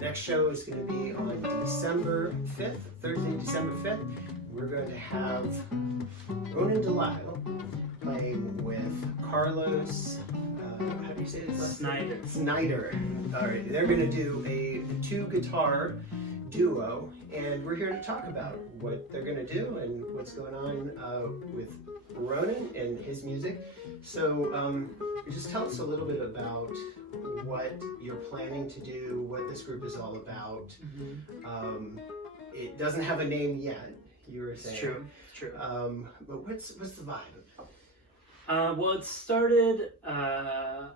next show is going to be on December 5th, Thursday, December 5th. We're going to have Ronan Delisle playing with Carlos, how do you say his last name? Snaider. All right, they're going to do a 2-guitar duo, and we're here to talk about what they're going to do and what's going on with Ronan and his music. So just tell us a little bit about what you're planning to do, what this group is all about. It doesn't have a name yet, you were saying. True. But what's the vibe? Well, it started, I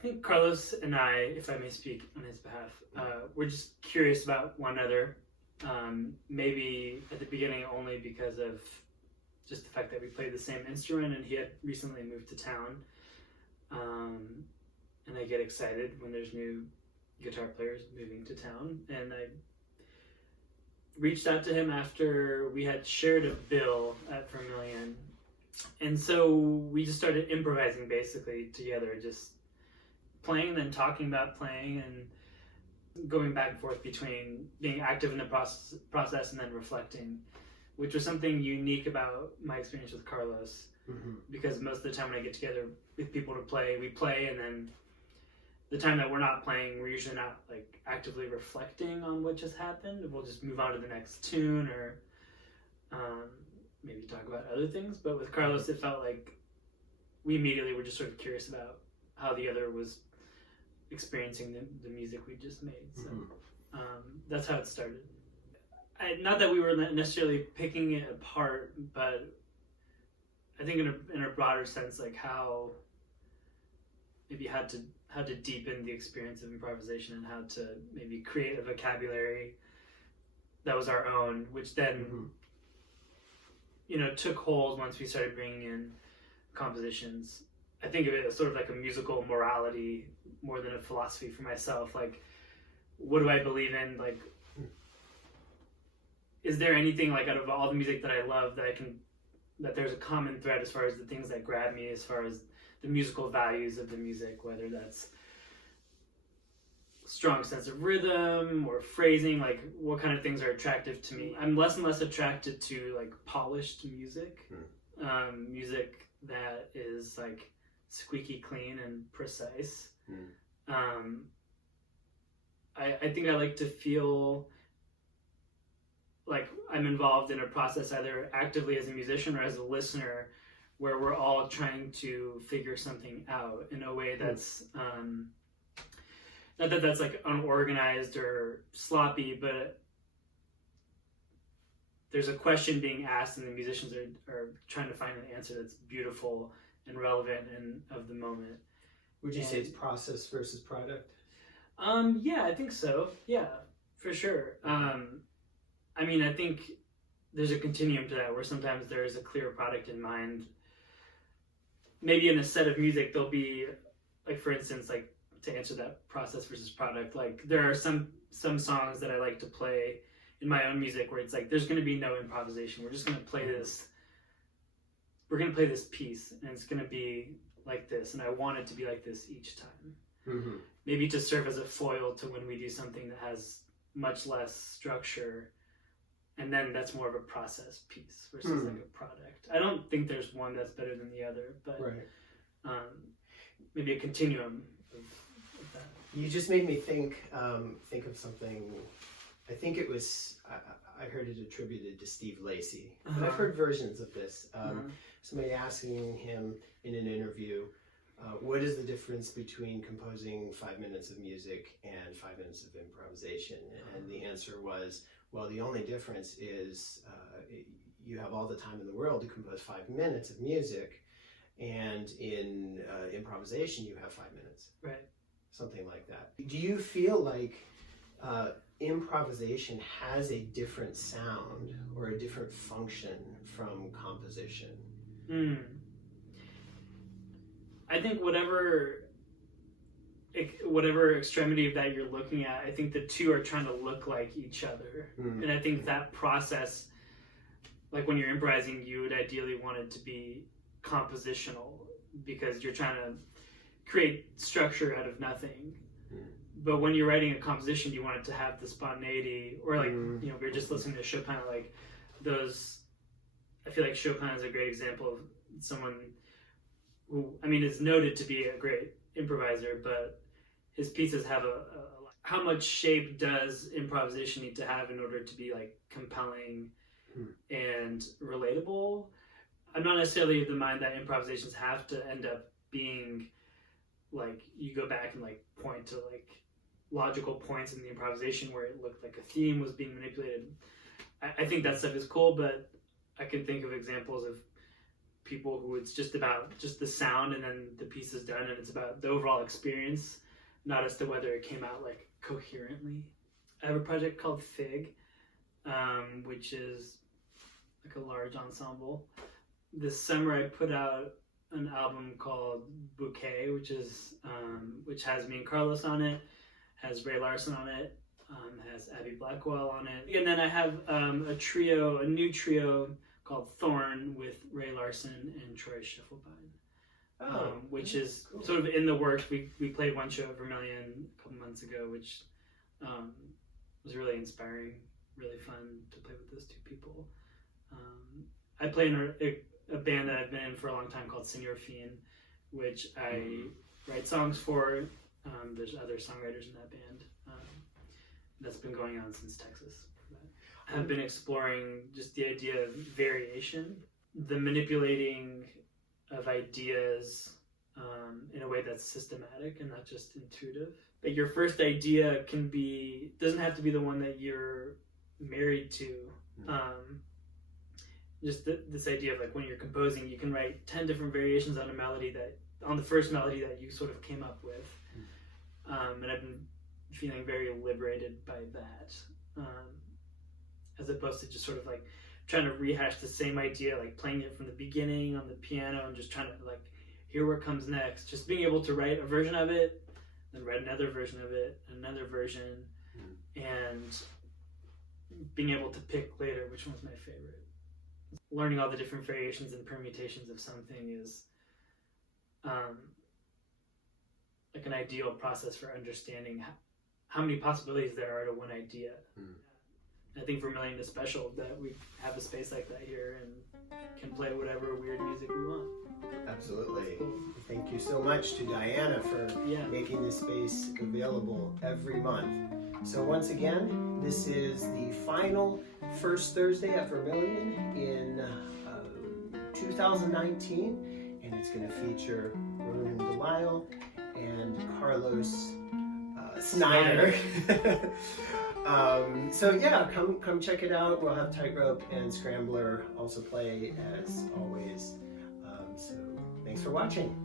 think Carlos and I, if I may speak on his behalf, we're just curious about one another. Maybe at the beginning only because of just the fact that we played the same instrument, and he had recently moved to town. And I get excited when there's new guitar players moving to town. And I reached out to him after we had shared a bill at Vermillion. And so we just started improvising basically together, just playing and then talking about playing and going back and forth between being active in the process and then reflecting, which was something unique about my experience with Carlos. Because most of the time when I get together with people to play, we play, and then the time that we're not playing, we're usually not like actively reflecting on what just happened. We'll just move on to the next tune or maybe talk about other things. But with Carlos, it felt like we immediately were just sort of curious about how the other was experiencing the music we just made. So that's how it started. Not that we were necessarily picking it apart, but I think in a broader sense, like how maybe how to deepen the experience of improvisation and how to maybe create a vocabulary that was our own, which then took hold once we started bringing in compositions. I think of it as sort of like a musical morality more than a philosophy for myself. Like, what do I believe in? Like, is there anything like out of all the music that I love that there's a common thread as far as the things that grab me, as far as the musical values of the music, whether that's strong sense of rhythm or phrasing, like what kind of things are attractive to me. I'm less and less attracted to like polished music, music that is like squeaky clean and precise. I think I like to feel like I'm involved in a process either actively as a musician or as a listener, where we're all trying to figure something out in a way that's not that that's like unorganized or sloppy, but there's a question being asked and the musicians are trying to find an answer that's beautiful and relevant and of the moment. Would you say it's process versus product? Yeah, I think so. Yeah, for sure. I mean, I think there's a continuum to that where sometimes there is a clear product in mind. Maybe in a set of music, there'll be, like, for instance, like, to answer that process versus product, like, there are some songs that I like to play in my own music where it's like, there's going to be no improvisation. We're just going to play this. We're going to play this piece, and it's going to be like this, and I want it to be like this each time. Maybe to serve as a foil to when we do something that has much less structure, and then that's more of a process piece versus like a product. I don't think there's one that's better than the other, but maybe a continuum of that. You just made me think of something. I think it was, I heard it attributed to Steve Lacy, but I've heard versions of this. Somebody asking him in an interview, what is the difference between composing 5 minutes of music and 5 minutes of improvisation? And the answer was, well, the only difference is you have all the time in the world to compose 5 minutes of music, and in improvisation you have 5 minutes. Right. Something like that. Do you feel like improvisation has a different sound or a different function from composition? I think whatever extremity of that you're looking at, I think the two are trying to look like each other. And I think that process, like when you're improvising, you would ideally want it to be compositional because you're trying to create structure out of nothing. but when you're writing a composition, you want it to have the spontaneity, or like, you know, we were just listening to Chopin, like those, I feel like Chopin is a great example of someone who, I mean, is noted to be a great improviser, but his pieces have how much shape does improvisation need to have in order to be like compelling and relatable? I'm not necessarily of the mind that improvisations have to end up being like, you go back and like point to like logical points in the improvisation where it looked like a theme was being manipulated. I think that stuff is cool, but I can think of examples of people who it's just about just the sound and then the piece is done and it's about the overall experience, not as to whether it came out like coherently. I have a project called Fig, which is like a large ensemble. This summer I put out an album called Bouquet, which has me and Carlos on it, has Ray Larson on it, has Abby Blackwell on it, and then I have a new trio called Thorn with Ray Larson and Troy Schiffelbein, which is cool. Sort of in the works. We played one show at Vermillion a couple months ago, which was really inspiring, really fun to play with those two people. I play in a band that I've been in for a long time called Senor Fiend, which I write songs for. There's other songwriters in that band. That's been going on since Texas. I've been exploring just the idea of variation, the manipulating of ideas in a way that's systematic and not just intuitive. But your first idea doesn't have to be the one that you're married to. Just this idea of like when you're composing, you can write 10 different variations on the first melody that you sort of came up with. And I've been feeling very liberated by that, as opposed to just sort of like trying to rehash the same idea, like playing it from the beginning on the piano and just trying to like hear what comes next. Just being able to write a version of it, then write another version of it, another version, and being able to pick later which one's my favorite. Learning all the different variations and permutations of something is like an ideal process for understanding how many possibilities there are to one idea. I think Vermillion is special that we have a space like that here and can play whatever weird music we want. Absolutely. Thank you so much to Diana for making this space available every month. So once again, this is the final First Thursday at Vermillion in 2019, and it's going to feature Ronan Delisle and Carlos Snaider. So yeah, come check it out. We'll have Tightrope and Scrambler also play as always. So thanks for watching.